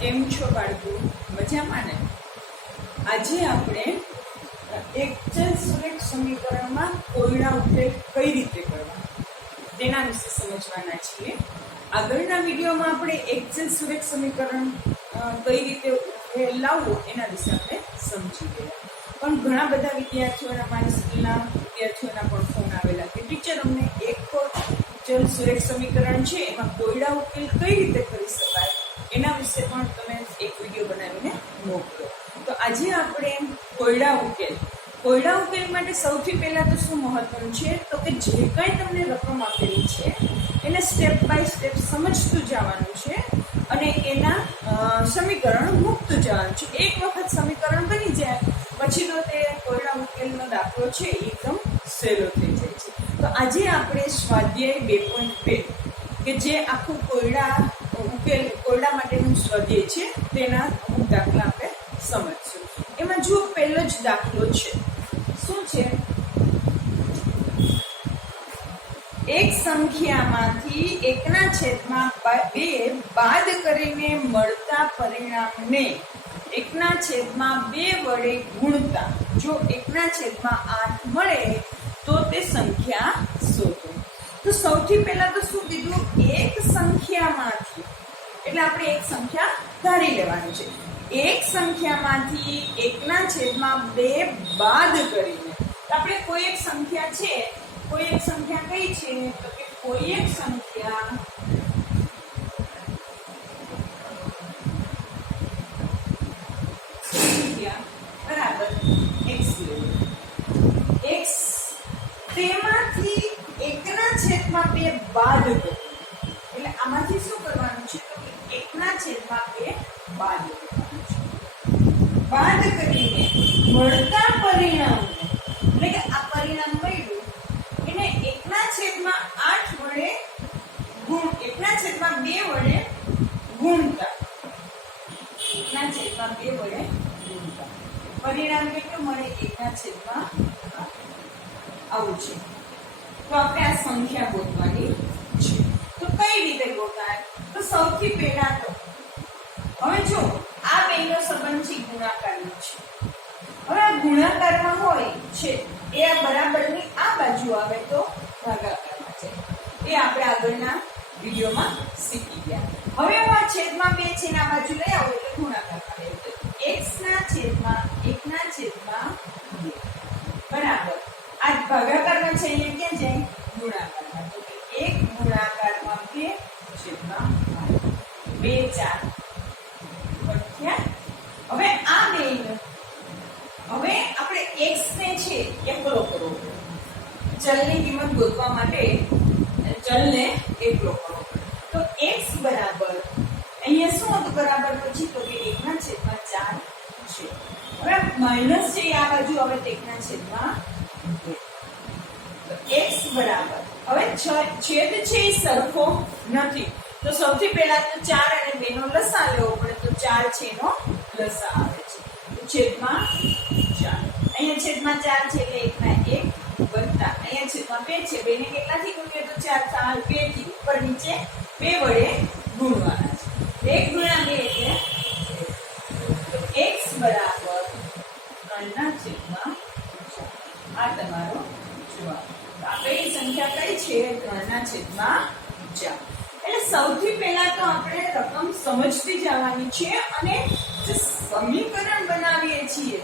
કેમ છો બાળકો? મજામાં ને? આજે આપણે એકચલ સુરેખ સમીકરણમાં કોયડા ઉકેલ કઈ રીતે કરવા તેના વિશે સમજવાના છીએ. આગળના વિડીયોમાં આપણે એકચલ સુરેખ સમીકરણ કઈ રીતે લાવવું એના વિશે આપણે સમજી ગયા. પણ ઘણા બધા વિદ્યાર્થીઓના, મારી સ્કૂલના વિદ્યાર્થીઓના પણ ફોન આવેલા કે ટીચર અમને એક ચલ સુરેખ સમીકરણ છે એમાં કોયડા ઉકેલ કઈ રીતે કરી શકાય એના વિશે પણ તમે એક વિડીયો બનાવીને મોકલો. તો આજે આપણે કોયડા ઉકેલ માટે સૌથી પહેલા તો શું મહત્વનું છે તો કે જે કંઈ તમને રકમ આપેલી છે એને સ્ટેપ બાય સ્ટેપ સમજતું જવાનું છે અને એના સમીકરણ મૂકતું જવાનું છે. એક વખત સમીકરણ બની જાય પછી તો તે કોયડા ઉકેલનો દાખલો છે એકદમ સહેલો થઈ જાય છે. તો આજે આપણે સ્વાધ્યાય 2.2 કે જે આખું કોયડા માટેનું સ્વાધ્યાય છે તેના અમુક દાખલા આપણે સમજશું. એમાં જુઓ, પહેલો જ દાખલો છે. શું છે? એક સંખ્યામાંથી 1/2 બાદ કરીને મળતા પરિણામને 1/2 વડે ગુણતા જો 1/8 મળે તો તે સંખ્યા શોધો. તો સૌથી પહેલા તો શું કીધું? એક સંખ્યામાંથી, એટલે આપણે એક સંખ્યા ધારી લેવાની છે. એક સંખ્યામાંથી 1/2 બાદ કરીને આપણે કોઈ એક સંખ્યા છે, કોઈ એક સંખ્યા કઈ છે તો કે કોઈ એક સંખ્યા બરાબર x તેમાંથી 1/2 બાદ કરો. એટલે આમાંથી શું કરવાનું છે તો કે 1/2 બાદ કરવાનું છે. બાદ કરીને મળતા પરિણામ, એટલે કે આ પરિણામ મળ્યું એને 1/8 વડે 1/2 વડે ગુણતા 1/2 વડે ગુણતા પરિણામ કેટલું મળે? 1/8 આવું છે. તો આપણે આ સંખ્યા ગોતવાની છે. તો કઈ રીતે ગોતાય? તો સૌથી પહેલા તો હવે જો આ બેનો સંબંધ છે ગુણાકારનો છે. હવે આ ગુણાકારમાં હોય છે એ આ બરાબરની આ બાજુ આવે તો ભાગાકારમાં છે. એ આપણે આગળના વિડીયોમાં શીખી ગયા. હવે હું આ છેદમાં 2 છે ને આ બાજુ લઈ આવું એટલે ગુણાકારમાં લઈ આવું. x/1/2 બરાબર આ ભાગાકારમાં છે અહીંયા ક્યાં જાય? ગુણાકારમાં. તો કે 1 ગુણાકારમાં 2 છેદમાં 2 4 હવે આ બેનો હવે આપણે x ને છે એકલો કરવો. ચલની કિંમત ગોતવા માટે ચલને એકલો કરવો. તો x બરાબર અહીંયા શું હતું બરાબર પછી તો કે 1/4 છે. હવે માઈનસ છે આ બાજુ આવે તો 1/2. તો x બરાબર હવે છેદ છે એ સરખો નથી તો સૌથી પહેલા તો 4 અને 2 નો લસા લેવો પડે. તો 4 છે એનો લસા આવે છે તો છેદમાં 4. અહીંયા છેદમાં 4 છે એટલે 1/1 વત્તા અહીંયા છેદમાં 2 છે 2 ને કેટલાથી ગુણીએ તો 4 2 થી ઉપર નીચે 2 વડે ગુણવાના છે. 1 ગુણ્યા 2 એટલે x બરાબર 3/4. આ તમારો જવાબ. આપેલી સંખ્યા કઈ છે? 3/4. એટલે સૌથી પહેલા તો આપણે રકમ સમજતી જવાની છે અને જે સમીકરણ બનાવીએ છીએ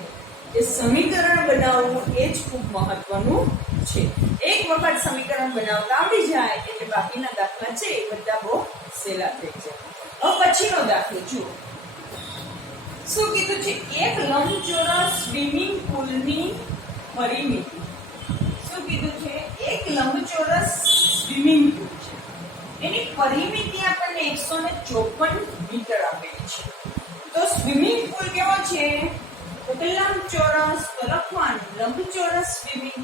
એ સમીકરણ બનાવવું એ જ ખૂબ મહત્વનું છે. એક વખત સમીકરણ બનાવતા આવડી જાય એટલે બાકીના દાખલા છે એ બધા બહુ સહેલા થઈ જાય. હવે પછીનો દાખલો જુઓ. શું કીધું છે? એક લંબચોરસ સ્વિમિંગ પુલની પરિમિતિ. શું કીધું છે? એક લંબચોરસ સ્વિમિંગ પુલ છે, એની પરિમિતિ આપણને 154 મીટર આપેલી છે. તો સ્વિમિંગ પુલ કેવો છે? તો કે લંબચોરસ. તો લખવાનું લંબચોરસ સ્વિમિંગ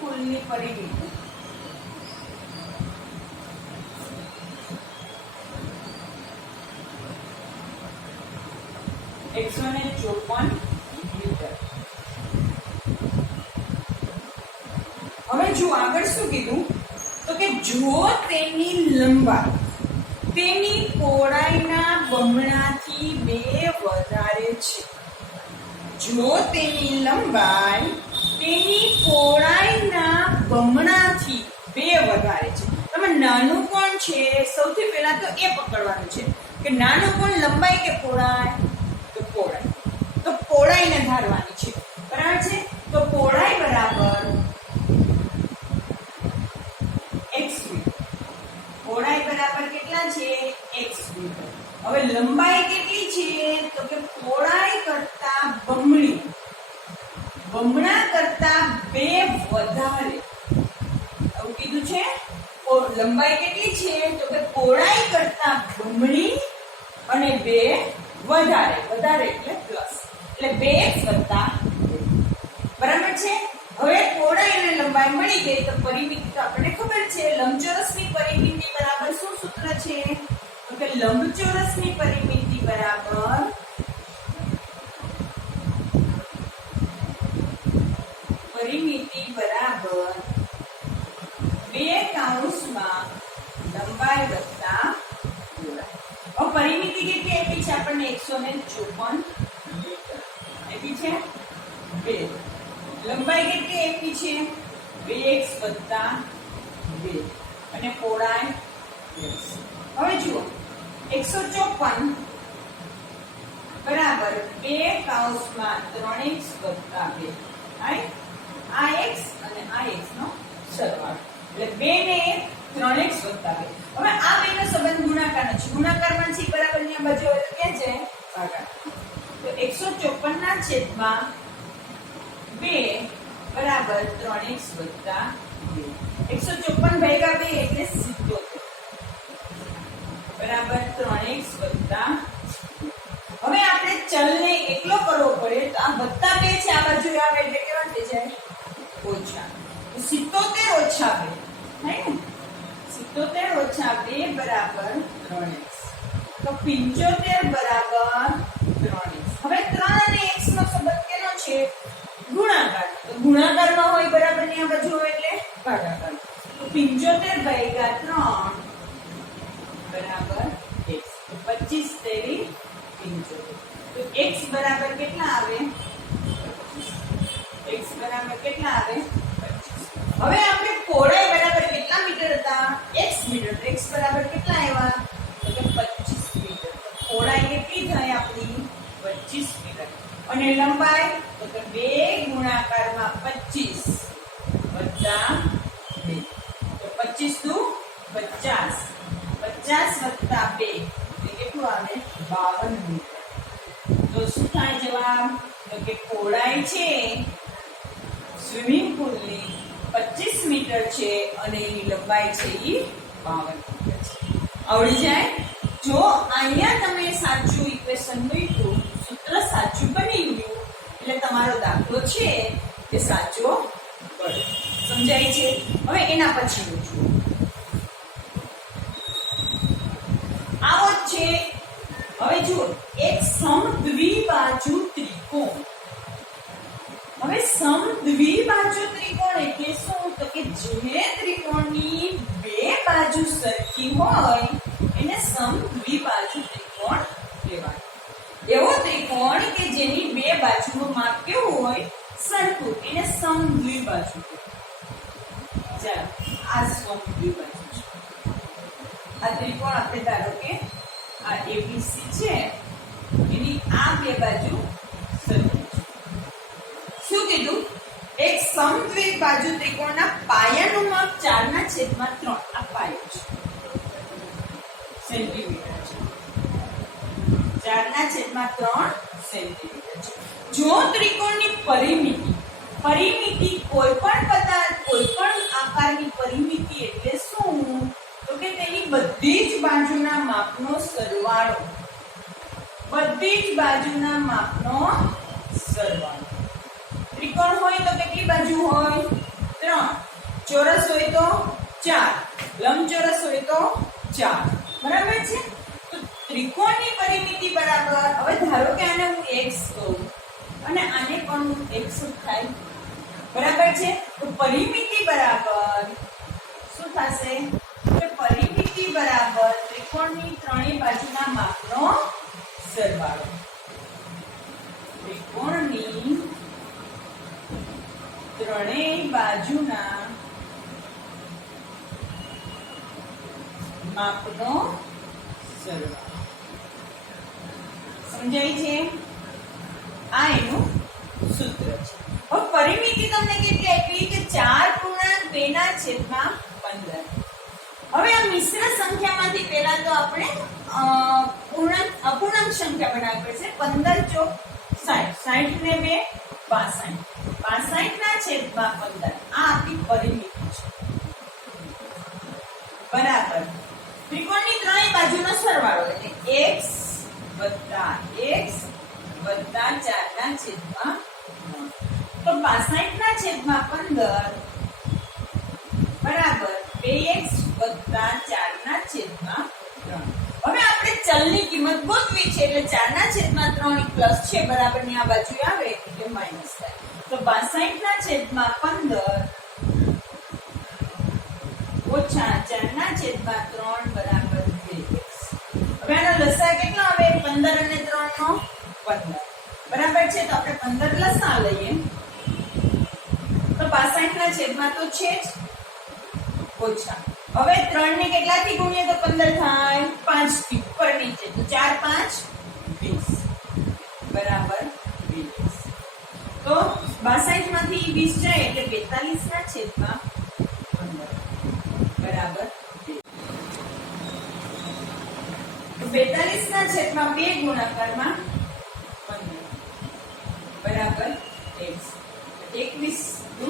પુલની પરિમિતિ 154 મીટર. હવે જો આગળ શું કીધું તો કે જો તેની લંબાઈ તેની પહોળાઈના બમણાથી 2 વધારે છે. જો તેની લંબાઈ તેની પહોળાઈના બમણાથી 2 વધારે છે. તમે નાનું કોણ છે સૌથી પહેલા તો એ પકડવાનું છે કે નાનું કોણ લંબાઈ કે પહોળાઈ? તો પહોળાઈ. તો પહોળાઈને ધારવાની છે. બરાબર છે? તો પહોળાઈ બરાબર x મીટર. પહોળાઈ બરાબર કેટલા છે? x metre. હવે લંબાઈ કેટલી છે? તો કે પહોળાઈ કરતા બમણી. બમણા કરતા 2 વધારે. આવું કીધું છે. લંબાઈ કેટલી છે? તો કે પહોળાઈ કરતા બમણી અને 2 વધારે. વધારે એટલે પ્લસ. એટલે 2x વત્તા 2. બરાબર છે? હવે પહોળાઈ અને લંબાઈ મળી ગઈ તો પરિમિતિ તો આપણને ખબર છે. લંબચોરસની પરિમિતિ બરાબર શું સૂત્ર છે? તો કે લંબચોરસની પરિમિતિ બરાબર બે કૌંસમાં લંબાઈ વત્તા પહોળાઈ. હવે પરિમિતિ કેટલી આપી છે આપણને? 154 મીટર આપી છે. 2 લંબાઈ કેટલી આપી છે? 2x વત્તા 2 અને પહોળાઈ 2. હવે જુઓ 154 બરાબર 2 કૌંસમાં 3x વત્તા 2. આ x અને આ x નો સરવાળો એટલે 2 ને 3x વત્તા 2. હવે આ બેનો સંબંધ ગુણાકારનો છે. ગુણાકારમાં છે બરાબર ની આ બાજુ આવે તો ક્યાં છે? ભાગાકાર. તો 154 ના છેદમાં 2 બરાબર 3x વત્તા 2. 154 ભાગ્યા 2 એટલે 77 બરાબર 3x વત્તા. હવે આપણે ચલને એકલો કરવો પડે તો આ વત્તા 2 છે આ બાજુ આવે એટલે કેવા થઈ જાય? ઓછા. 77 ઓછા 2 થાય ને? 77 ઓછા 2 બરાબર 3x. તો 75 બરાબર 3x. હવે 3 અને x નો સંબંધ કેનો છે? ગુણાકાર. તો ગુણાકારમાં હોય બરાબર ની આ બાજુ હોય એટલે ભાગાકાર. તો 75 ભાગ્યા 3 બરાબર x. તો 25 તેરી 75. તો x બરાબર કેટલા આવે? 25. x બરાબર કેટલા આવે? 25. હવે આપણે પહોળાઈ બરાબર કેટલા મીટર હતા? x metre. x બરાબર કેટલા આવ્યા? તો કે 25 મીટર. પહોળાઈ કેટલી થઈ આપણી? 25 મીટર. અને લંબાઈ તો કે 2 ગુણાકારમાં 25 વત્તા 2. તો 25 દુ 50. 50 વત્તા 2 એટલે કેટલું આવે? 52 મીટર. તો શું થાય જવાબ? તો કે પહોળાઈ છે સ્વિમિંગ પુલની 25 મીટર છે અને એની લંબાઈ છે એ 52 મીટર છે. આવડી જાય? જો અહીંયા તમે સાચું ઇક્વેશન મૂક્યું, સૂત્ર સાચું બની ગયું એટલે તમારો દાખલો છે તે સાચો પડે. સમજાય છે? હવે એના પછીનું જુઓ. આવો છે હવે જુઓ એક સમદ્વિબાજુ ત્રિકોણ. હવે સમદ્વિબાજુ ત્રિકોણ એટલે શું? તો કે જે ત્રિકોણની 2 બાજુ સરખી હોય એને સમદ્વિબાજુ ત્રિકોણ કહેવાય. એવો ત્રિકોણ કે જેની 2 બાજુનું માપ કેવું હોય? સરખું, એને સમદ્વિબાજુ કહેવાય. ચાલો આ સમદ્વિબાજુ છે. આ ત્રિકોણ આપણે ધારો કે આ ABC છે એની આ 2 બાજુ સરખી છે. શું કીધું? એક સમદ્વિબાજુ ત્રિકોણના પાયાનું માપ 4/3. આ પાયો છે સેન્ટીમીટર છે. 4/3 સેન્ટીમીટર છે. જો ત્રિકોણની પરિમિતિ કોઈ પણ પદાર્થ કોઈ પણ આકારની પરિમિતિ એટલે શું? તો કે તેની બધી જ બાજુના માપનો સરવાળો. બધી જ બાજુના માપનો સરવાળો. ત્રિકોણ હોય તો કેટલી બાજુ હોય? 3. ચોરસ હોય તો 4. લંબચોરસ હોય તો 4. બરાબર છે? તો ત્રિકોણની પરિમિતિ બરાબર. હવે ધારો કે આને હું x કહું અને આને પણ હું x જ થાય. બરાબર છે? તો પરિમિતિ બરાબર શું થશે કે પરિમિતિ બરાબર ત્રિકોણની ત્રણેય બાજુના માપનો સરવાળો. ત્રિકોણની ત્રણેય બાજુના માપનો સરવાળો. સમજાય છે? આ એનું સૂત્ર છે. હવે પરિમિતિ તમને કેટલી આપી કે 4.2/15. હવે આ મિશ્ર સંખ્યામાંથી પહેલા તો આપણે અપૂર્ણાંક સંખ્યા બનાવવી પડશે. 15 ચોક 60, 60 ને 2 65, 65 ના છેદમાં 15 આ આપણી પરિમિતિ છે. બરાબર ત્રિકોણની ત્રણેય બાજુનો સરવાળો એટલે x વત્તા 4 ના છેદમાં 9. તો 65 ના છેદમાં 15 બરાબર 2x વત્તા 4 ના છેદમાં 3. હવે આપણે ચલની કિંમત ગોતવી છે એટલે 4 ના છેદમાં 3 એક પ્લસ છે બરાબરની આ બાજુ આવે એટલે માઈનસ થાય. તો 65 ના છેદમાં 15 ઓછા 4 ના છેદમાં 3 બરાબર 2x. હવે આનો લસા કેટલો આવે? 15 અને 3 નો 15 બરાબર છે. તો આપણે 15 લસા લઈએ તો 65 ના છેદમાં તો છે જ ઓછા. હવે 3 ને કેટલાથી ગુણીએ તો 15 થાય 5 થી ઉપર નીચે તો 4 5 20 બરાબર 20. તો 62 માંથી 20 જાય એટલે 42 ના છેદમાં 15 બરાબર 42 ના છેદમાં 2 ગુણાકારમાં 15 બરાબર 21 દુ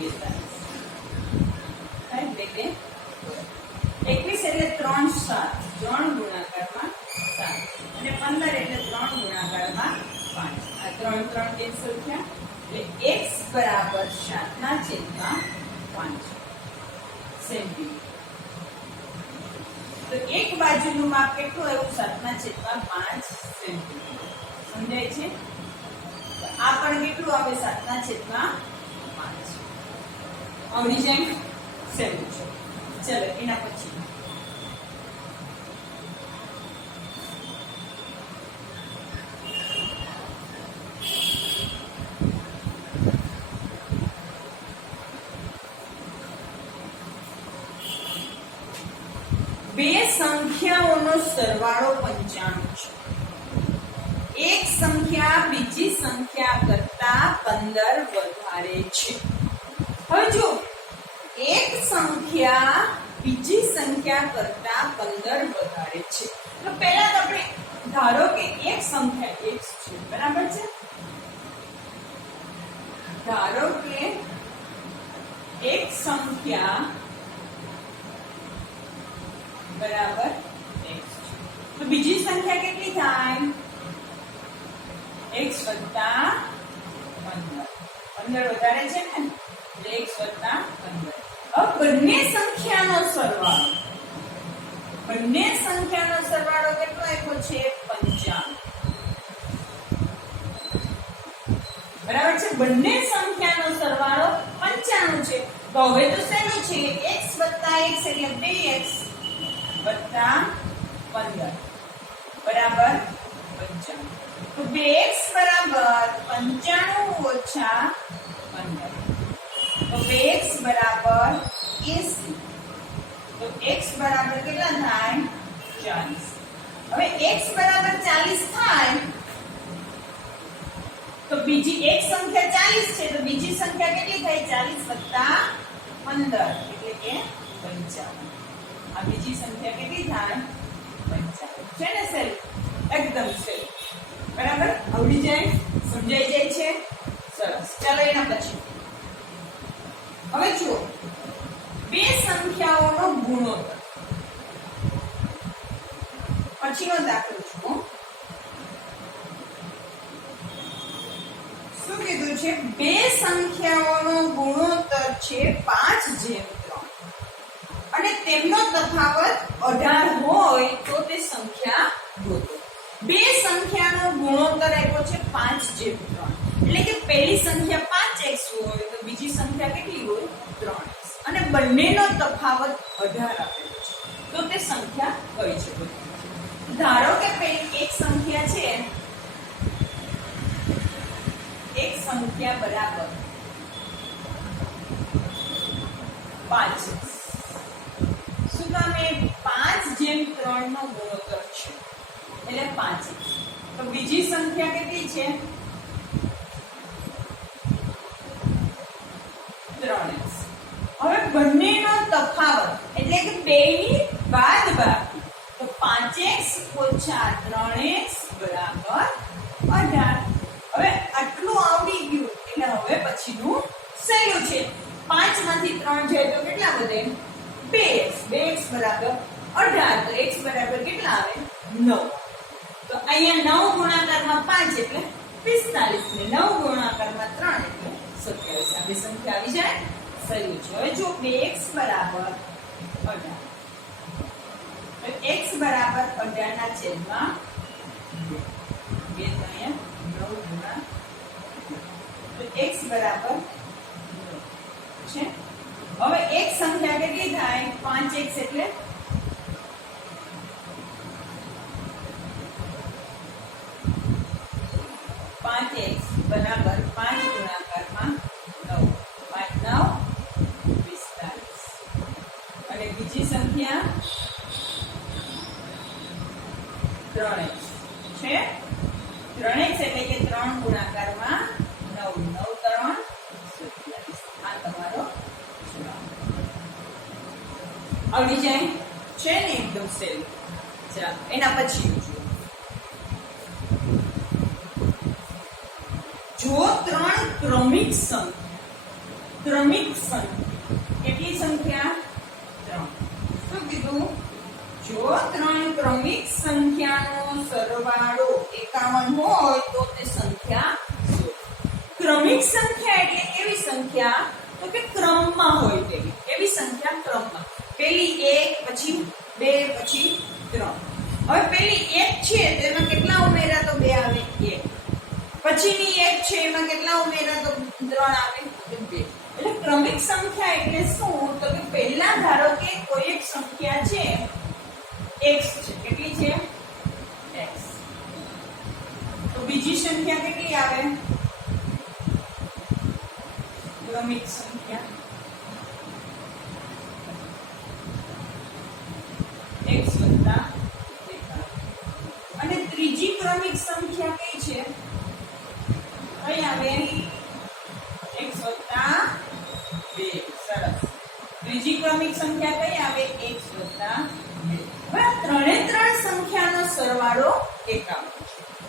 42 થાય એટલે 21 એટલે 3 7 3 ગુણાકારમાં 7 અને 15 એટલે 3 ગુણાકારમાં 5. આ 3 3 કેન્સલ થયા એટલે x બરાબર 7 ના છેદમાં 5 સેન્ટીમીટર. તો એક બાજુનું માપ કેટલું આવ્યું? 7 ના છેદમાં 5 સેન્ટીમીટર. સમજાય છે? આ પણ કેટલું આવે? 7 ના છેદમાં 5. આવડી જાય? સહેલું છે. ચલો એના પછી બે સંખ્યાઓનો સરવાળો 95 છે. એક સંખ્યા બીજી સંખ્યા કરતા 15 વધારે છે. હવે જો એક સંખ્યા બીજી સંખ્યા કરતા 15 વધારે છે તો પહેલા તો આપણે ધારો કે એક સંખ્યા x છે બરાબર છે. ધારો કે એક સંખ્યા બરાબર x છે તો બીજી સંખ્યા કેટલી થાય? x વત્તા 15. 15 વધારે છે ને એટલે x વત્તા 15. હવે બંને સંખ્યાનો સરવાળો કેટલો આપ્યો છે? 95 બરાબર છે. બંને સંખ્યાનો સરવાળો 95 છે. તો હવે તો શેનું છે? x વત્તા x એટલે 2x વત્તા 15 બરાબર 95. તો 2x બરાબર 95 ઓછા 15 તો 2x બરાબર 80. તો x બરાબર કેટલા થાય? 40. હવે x બરાબર 40 થાય તો બીજી એક સંખ્યા 40 છે તો બીજી સંખ્યા કેટલી થાય? 40 વત્તા 15 એટલે કે 55. આ બીજી સંખ્યા કેટલી થાય? 55 છે ને સેલ? એકદમ સેલ. બરાબર આવડી જાય? સમજાઈ જાય છે? સરસ. ચાલો એના પછી હવે જુઓ બે સંખ્યાઓનો ગુણોત્તર. પછીનો દાખલો જુઓ. શું કીધું છે? બે સંખ્યાઓનો ગુણોત્તર છે 5:3 અને તેમનો તફાવત 18 હોય તો તે સંખ્યા ગોતો. બે સંખ્યાનો ગુણોત્તર આપ્યો છે 5:3 એટલે કે પહેલી સંખ્યા 5x હોય તો બીજી સંખ્યા કેટલી હોય? 3. બંનેનો તફાવત 18 આપેલો છે. તો તે સંખ્યા કઈ છે? ધારો કે પેલી એક સંખ્યા છે, એક સંખ્યા બરાબર 5. શું કામે 5:3 નો ગુણોત્તર છે એટલે 5. તો બીજી સંખ્યા કેટલી છે? 3x. હવે બંનેનો તફાવત એટલે કે બેની બાદબાકી, તો 5x - 3x બરાબર 18. હવે આટલું આવડી ગયું એટલે હવે પછીનું સહેલું છે. 5 માંથી 3 જાય તો કેટલા વધે? 2x. 2x બરાબર 18. તો x બરાબર કેટલા આવે? 9. તો અહીંયા 9 ગુણાકારમાં 5 એટલે 45 ને 9 ગુણાકારમાં 3 એટલે 27. આ બે સંખ્યા આવી જાય. સહેલું છે. હવે જો 2x બરાબર 18. તો x બરાબર 18 ના છેદમાં 2. 2 તો અહીંયા 9 ગુણા, તો x બરાબર 9 છે. હવે એક સંખ્યા કેટલી થાય? 5x એટલે 5x બરાબર 5 ગુણાકારમાં 9. 5 9 45. અને બીજી સંખ્યા 3x છે. 3x એટલે કે 3 ગુણાકારમાં 9. 9 3 27. આ તમારો જવાબ આવડી જાય છે ને? એકદમ સહેલું. ચાલો એના પછી જો 3 ક્રમિક સંખ્યા કેટલી સંખ્યા? 3. શું કીધું? જો 3 ક્રમિક સંખ્યાનો સરવાળો 51 હોય તો તે સંખ્યા શોધો. ક્રમિક સંખ્યા એટલે કેવી સંખ્યા? તો કે ક્રમમાં હોય તેવી. એવી સંખ્યા ક્રમમાં. પેલી 1, પછી 2, પછી 3. હવે પેલી 1 છે તો એમાં કેટલા ઉમેરા તો 2 આવે? 1. પછીની 1 છે એમાં કેટલા ઉમેરા તો 3 આવે? 2. એટલે ક્રમિક સંખ્યા એટલે શું? તો કે પહેલા ધારો કે કોઈ એક સંખ્યા છે x છે. કેટલી છે? x. તો બીજી સંખ્યા કેટલી આવે? ક્રમિક સંખ્યા x વત્તા 1. અને ત્રીજી ક્રમિક સંખ્યા કઈ છે? કઈ આવે? x વત્તા 2. સરસ. ત્રીજી ક્રમિક સંખ્યા કઈ આવે? x વત્તા 2. હવે ત્રણે ત્રણ સંખ્યાનો સરવાળો 51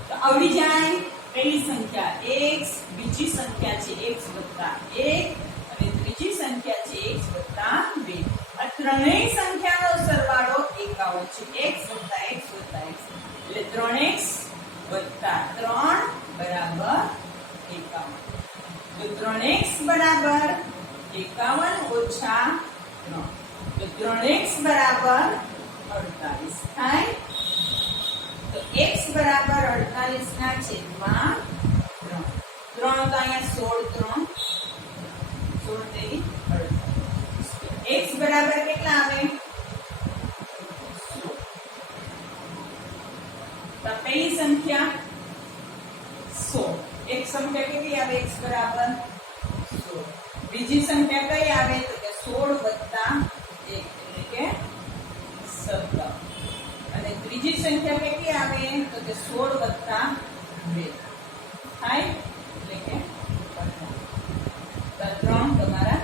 તો આવડી જાય. પહેલી સંખ્યા x, બીજી સંખ્યા છે x વત્તા 1 અને ત્રીજી સંખ્યા છે x વત્તા 2. આ ત્રણેય સંખ્યાનો સરવાળો 51 છે. x વત્તા x વત્તા x એટલે 3x વત્તા 3 બરાબર 51. તો 3x બરાબર 51 ઓછા 3 તો 3x બરાબર 48 થાય. તો x બરાબર 48 ના છેદમાં 3. 3 તો અહીંયા 16 3 16 x બરાબર કેટલા આવે? 16. તો પહેલી સંખ્યા 16. એક સંખ્યા કેટલી આવે? x બરાબર 16. બીજી સંખ્યા કઈ આવે? તો કે 16 વત્તા 1 એટલે કે 17. અને ત્રીજી સંખ્યા કેટલી આવે? તો કે 16 વત્તા 2 થાય એટલે કે 18. તો 3 તમારા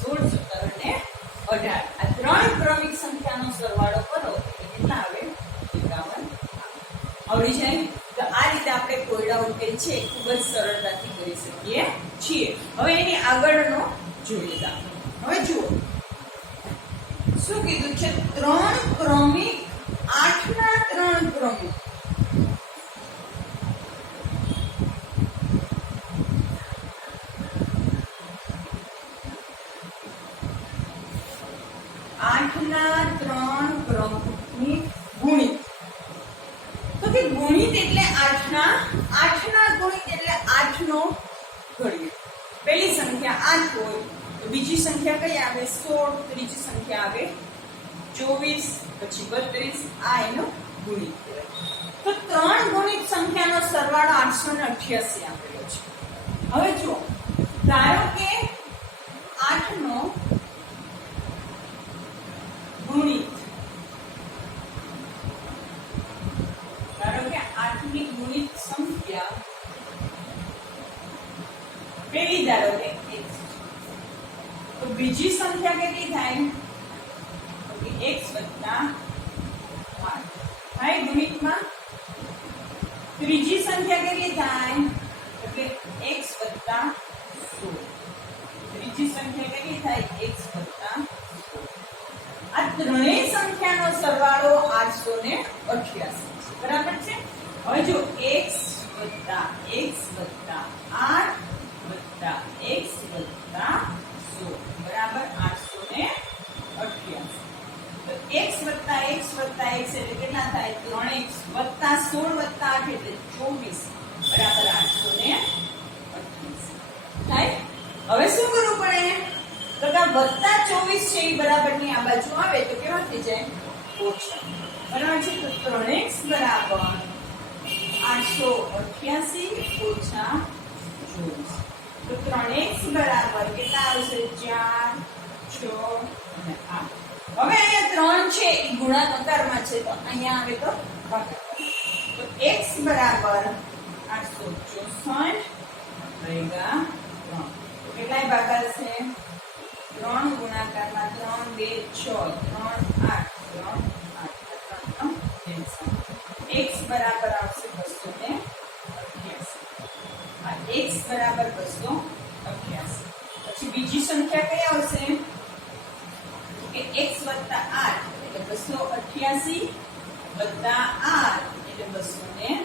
16 17 અને 18. આ ત્રણ ક્રમિક સંખ્યાનો સરવાળો કરો એટલે કેટલા આવે? 51 આવડી જાય. તો આ રીતે આપણે કોયડા ઉકેલ છે ખૂબ જ સરળતાથી કરી શકીએ છીએ. હવે એની આગળનો જોઈએ દાખલો. હવે જુઓ શું કીધું છે? 3 ક્રમિક 8 ના 3 ક્રમિક ગુણિત. તો કે ગુણિત એટલે 8 ના ગુણિત એટલે 8 નો ઘડિયો. પહેલી સંખ્યા 8 હોય તો બીજી સંખ્યા કઈ આવે 16, ત્રીજી સંખ્યા આવે 24, પછી 32. આ એનો ગુણિત કહેવાય. તો ત્રણ ગુણિત સંખ્યાનો સરવાળો 888 આપેલો છે. હવે જુઓ, ધારો કે 8 નો ગુણિત, ધારો કે 8 ની ગુણિત સંખ્યા પેલી ધારો કે x, તો બીજી સંખ્યા કેટલી થાય? તો કે x વત્તા 8 થાય ગુણિતમાં. ત્રીજી સંખ્યા કેટલી થાય? તો કે x વત્તા 16. ત્રીજી સંખ્યા કેટલી થાય? x વત્તા 16. આ ત્રણેય સંખ્યાનો સરવાળો 888 છે. બરાબર છે? હવે જો x વત્તા 8 વત્તા x વત્તા 16 બરાબર 888. તો x વત્તા x વત્તા x એટલે કેટલા થાય? 3x વત્તા 16 વત્તા 8 એટલે 24 બરાબર 888 થાય. હવે શું કરવું પડે? તો કે વત્તા 24 છે એ બરાબરની આ બાજુ આવે તો કેવા થઈ જાય? ઓછા. બરાબર છે? તો 3x બરાબર 888 ઓછા 24. તો 3x બરાબર કેટલા આવશે? 4, 6 અને 8. હવે અહીંયા 3 છે એ ગુણાકારમાં છે તો અહીંયા આવે તો ભાગાકાર. તો x બરાબર 864 ભાગ્યા 3. તો કેટલાય ભાગાકાર છે? 3 ગુણાકારમાં 3 2 6 3 8 x બરાબર આવશે 288. આ x બરાબર 288. પછી બીજી સંખ્યા કઈ આવશે? કે x વત્તા 8 એટલે 288 વત્તા 8 એટલે 296.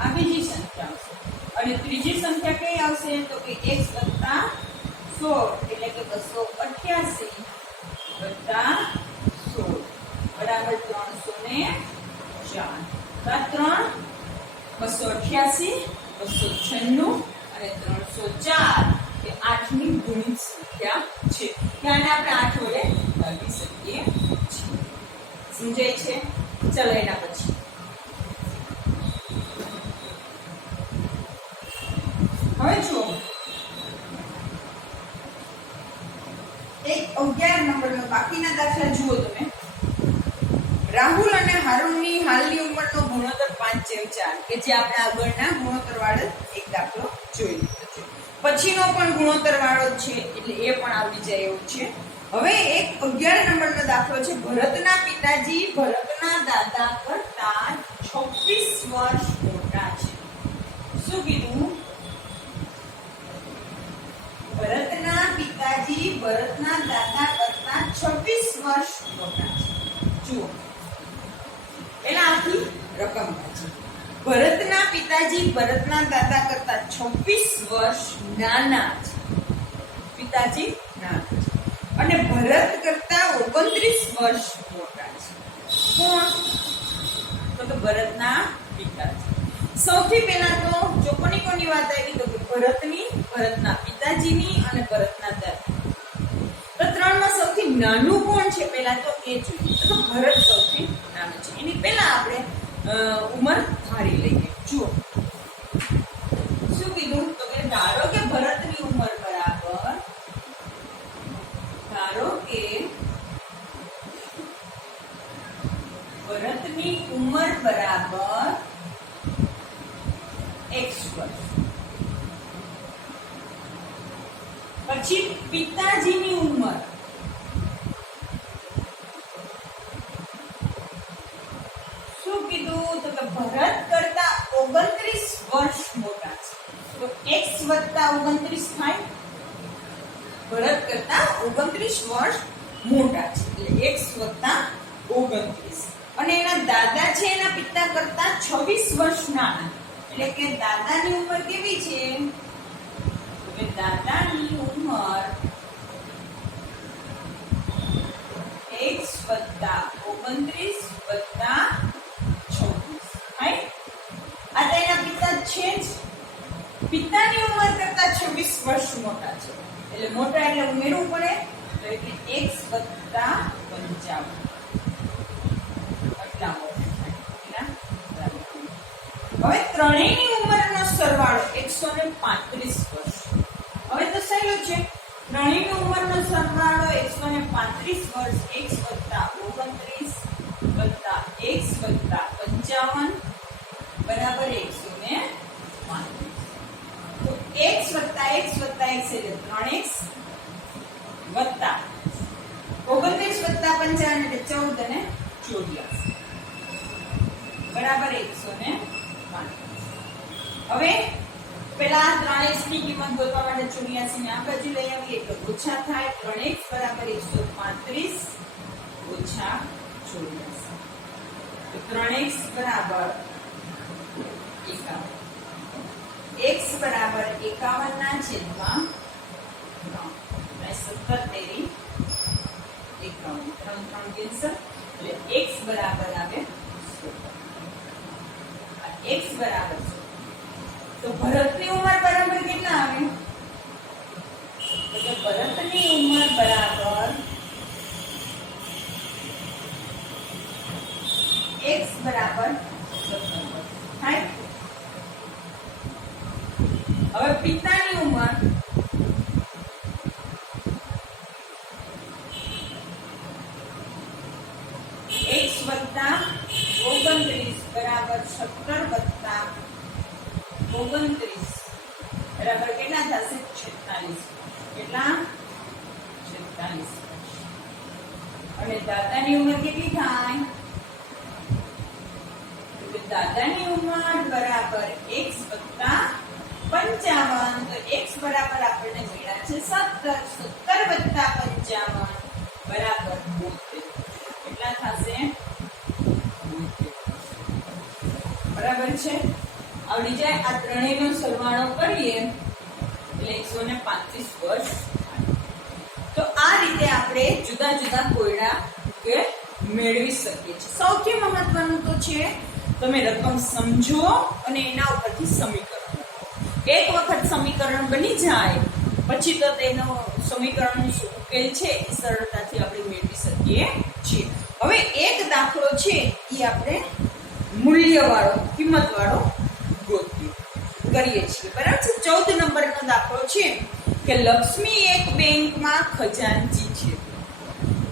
આ બીજી સંખ્યા આવશે. અને ત્રીજી સંખ્યા કઈ આવશે? તો કે x વત્તા 16 એટલે કે 288 વત્તા 16 બરાબર 304. તો આ 3 288 296 અને 304 એ 8 ની ગુણિત સંખ્યા છે. ત્યાંને આપણે 8 વડે ભાગી શકીએ છીએ. સમજાય છે? ચલો એના પછી હવે જુઓ, એક 11 નંબરનો બાકીના દાખલા જુઓ તમે. રાહુલ અને હારૂનની હાલની ઉંમરનો ગુણોત્તર 5:4 કે જે આપણે આગળના ગુણોત્તર વાળો એક દાખલો જોઈ લીધો છે. પછીનો પણ ગુણોત્તર વાળો છે એટલે એ પણ આવી જાય એવું છે. હવે એક 11 નંબરનો દાખલો છે. ભરતના પિતાજી ભરતના દાદા કરતા 26 વર્ષ મોટા છે. શું કીધું? ભરતના પિતાજી ભરતના દાદા કરતા 26 વર્ષ મોટા છે. જુઓ, પેલા આખી રકમ વાંચી. ભરતના પિતાજી ભરતના દાદા કરતા 26 વર્ષ નાના છે. પિતાજી નાના છે અને ભરત કરતા 29 વર્ષ મોટા છે. કોણ? તો કે ભરતના પિતાજી. સૌથી પહેલા તો જો કોની વાત આવી તો કે ભરતની, ભરતના પિતાજીની અને ભરતના દાદા. તો ત્રણમાં સૌથી નાનું કોણ છે પહેલા તો એ જોઈએ. તો ભરત સૌથી નાનું છે. એની પહેલા આપણે ઉંમર ધારી લઈએ. જુઓ શું કીધું? તો કે ધારો કે ભરતની ઉંમર બરાબર, ધારો કે ભરતની ઉંમર બરાબર x વર્ષ. પછી પિતાજીની ઉંમર શું કીધું? તો કે ભરત કરતા 29 વર્ષ મોટા છે. તો x વત્તા 29 થાય. ભરત કરતા 29 વર્ષ મોટા છે એટલે x વત્તા 29. અને એના દાદા છે એના પિતા કરતા 26 વર્ષ નાના એટલે કે દાદાની ઉંમર કેવી છે? તો કે દાદાની ઉંમર x વત્તા 29 વત્તા 26 થાય. આ તો એના પિતા છે જ પિતાની ઉંમર કરતા 26 વર્ષ મોટા છે, એટલે મોટા એટલે ઉમેરવું પડે, તો એટલે x વત્તા 55 આટલા મોટા. હવે ત્રણેયની ઉંમરનો સરવાળો 135 વર્ષ. હવે તો સહેલું છે, ત્રણેયની ઉંમરનો સરવાળો 135 વર્ષ, x વત્તા 29 વત્તા x વત્તા 55 બરાબર 135. તો x વત્તા x વત્તા x એટલે 3x વત્તા 29 વત્તા 55 એટલે 14 અને 84 બરાબર 135. હવે પેલા 3x ની કિંમત ગોતવા માટે 84 ને આ બાજુ લઈ આવીએ એટલે ઓછા થાય. 3x બરાબર 135 ઓછા 84. તો 3x બરાબર 51. x બરાબર 51 ના છેદમાં 3. 17 તેરી 51. 3 3 કેન્સલ એટલે x બરાબર આવે 17. x બરાબર તો ભરતની ઉંમર બરાબર કેટલા આવે? તો કે ભરતની ઉંમર બરાબર x બરાબર 17 થાય. હવે પિતાની ઉંમર x વત્તા 29 બરાબર 17 વત્તા 29 બરાબર કેટલા થશે? 46. કેટલા? 46. અને દાદાની ઉંમર કેટલી થાય? દાદાની ઉંમર બરાબર x વત્તા 55. તો x બરાબર આપણને મળ્યા છે 17. 17 વત્તા 55 બરાબર 72. કેટલા થશે? 72. બરાબર છે. આવડી જાય. આ ત્રણેયનો સરવાળો કરીએ એટલે 135 વર્ષ. તો આ રીતે આપણે જુદા જુદા કોયડા કે મેળવી શકીએ છીએ. સૌથી મહત્વનું તો છે તમે રકમ સમજો અને એના ઉપરથી સમીકરણ. એક વખત સમીકરણ બની જાય પછી તો તેનો સમીકરણનો ઉકેલ છે એ સરળતાથી આપણે મેળવી શકીએ છીએ. હવે એક દાખલો છે એ આપણે મૂલ્યવાળો કિંમતવાળો કરીએ છીએ. બરાબર છે. 14 નંબરનો દાખલો છે કે લક્ષ્મી એક બેંકમાં ખજાનચી છે.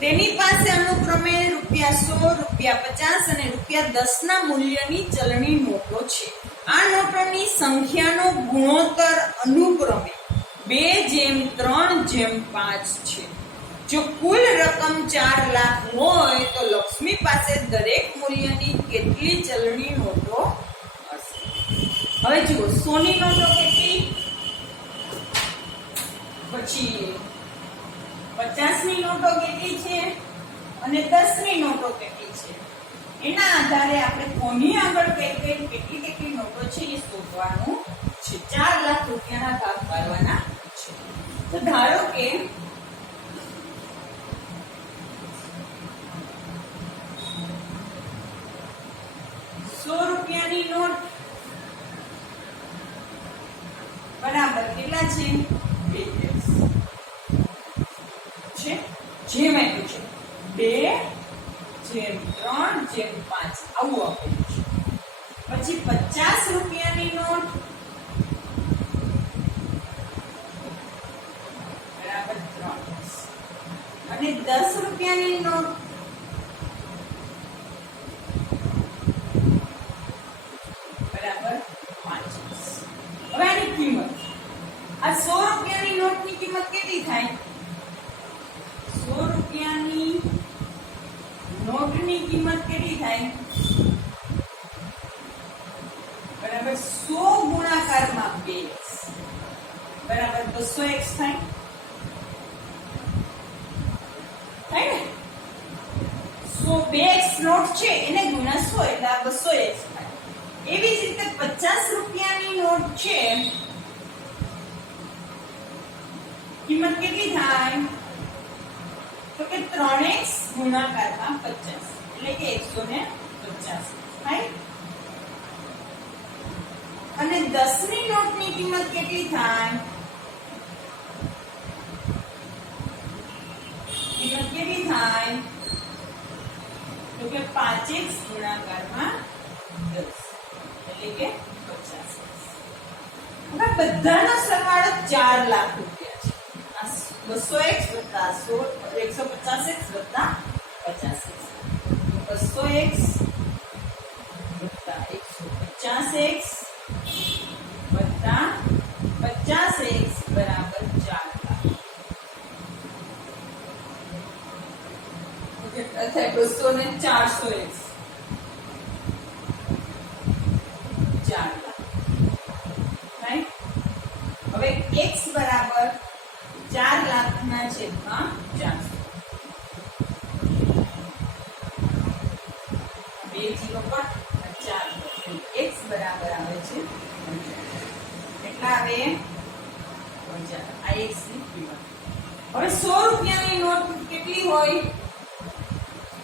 તેની પાસે અનુક્રમે ₹100, ₹50 અને ₹10 ના મૂલ્યની ચલણી નોટો છે. આ નોટોની સંખ્યાનો ગુણોત્તર અનુક્રમે 2:3:5 છે. જો કુલ રકમ 4 લાખ હોય તો લક્ષ્મી પાસે દરેક મૂલ્યની કેટલી ચલણી નોટો હશે? હવે જુઓ, 100 ની નોટો કેટલી, પછી 50 ની નોટો કેટલી છે અને 10 ની નોટો કેટલી છે. એના આધારે આપણે કોની આગળ કેટલી નોટો છે એ શોધવાનું છે. 4 લાખ રૂપિયાના ભાગ પાડવાના છે. તો ધારો કે ₹100 નોટ બરાબર કેટલા છે? 2 છે. જેમ આપ્યું છે 2:3:5 આવું આપેલું છે. પછી ₹50 નોટ બરાબર 3 અને ₹10 નોટ બરાબર 5. હવે આની કિંમત, આ ₹100 નોટની કિંમત કેટલી થાય? ₹100 નોટની કિંમત કેટલી થાય? બરાબર 100 ગુણાકારમાં 2x બરાબર 200x થાય. થાય ને? 2x નોટ છે એને ગુણ્યા 100 એટલે આ 200x થાય. એવી જ રીતે ₹50 નોટ છે, કિંમત કેટલી થાય? તો કે 3x ગુણાકારમાં 50 એટલે કે 150 થાય. અને 10 ની નોટની કિંમત કેટલી થાય? કિંમત કેટલી થાય? તો કે 5x ગુણાકારમાં 10 એટલે કે 50x. હવે બધાનો સરવાળો 4 લાખ રૂપિયા છે. આ 200x વત્તા 150x વત્તા 50x. 200x વત્તા 150x વત્તા 50x બરાબર 4 લાખ. કેટલા થાય? 200 ને 400x 4 લાખ. રાઈટ? હવે x બરાબર 4 લાખના છેદમાં 400. બે જીરો પર 4 x બરાબર આવે છે 50. કેટલા આવે? 50. આ x ની કિંમત. હવે 100 રૂપિયાની નોટ કેટલી હોય?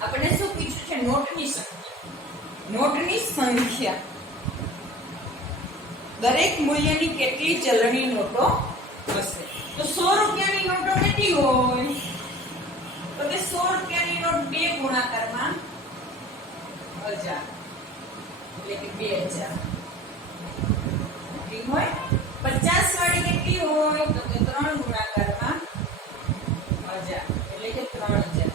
આપણે શું પૂછ્યું છે? નોટની સંખ્યા. નોટની સંખ્યા. દરેક મૂલ્યની કેટલી ચલણી નોટો હશે? તો 100 રૂપિયાની નોટો કેટલી હોય? તો કે 100 રૂપિયાની નોટ 2 ગુણાકારમાં 1000 એટલે કે 2000 કેટલી હોય? 50 વાળી કેટલી હોય? તો કે 3 ગુણાકારમાં 1000 એટલે કે 3000.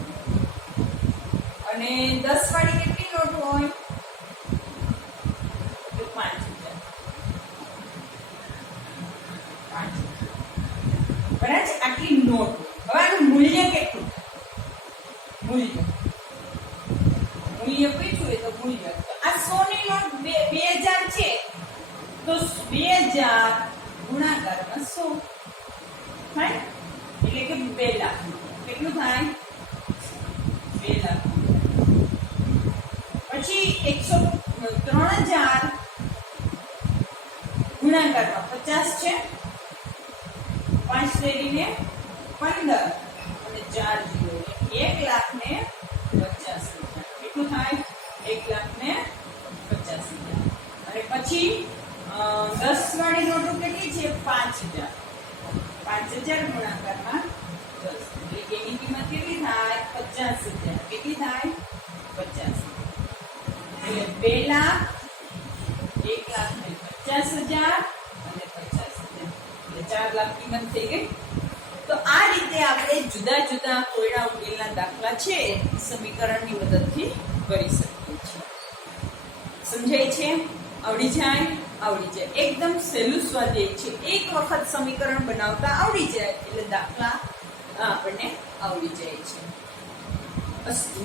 અને 10 વાળી કેટલી નોટ હોય? તો 5000. બરાબર છે? આટલી નોટ. હવે આનું મૂલ્ય કેટલું? મૂલ્ય પૂછ્યું હોય તો મૂલ્ય. આ 100 ની નોટ 2000 છે તો 2000 ગુણાકારમાં 100 થાય એટલે કે 2 લાખ. કેટલું થાય? 2 લાખ. પછી 3000 ગુણાકારમાં 50 છે, 5 શેરીને 15 અને 4 જીરો 1 લાખ ને 50,000. કેટલું થાય? 1 લાખ ને 50,000. અને પછી 10 વાળી નોટો કેટલી છે? 5000. 5000 ગુણાકારમાં 10 એટલે કે એની કિંમત કેટલી થાય? 50,000. કેટલી થાય? 50,000. એટલે 2 લાખ 1 લાખ ને 50,000 અને 50,000 એટલે 4 લાખ કિંમત થઈ ગઈ. તો આ રીતે આપણે જુદા જુદા કોયડા ઉકેલના દાખલા છે સમીકરણની મદદથી કરી શકીએ છીએ. સમજાય છે? આવડી જાય? આવડી જાય. એકદમ સહેલું સ્વાધ્યાય છે. એક વખત સમીકરણ બનાવતા આવડી જાય એટલે દાખલા આપણને આવડી જાય છે. અસ્તુ.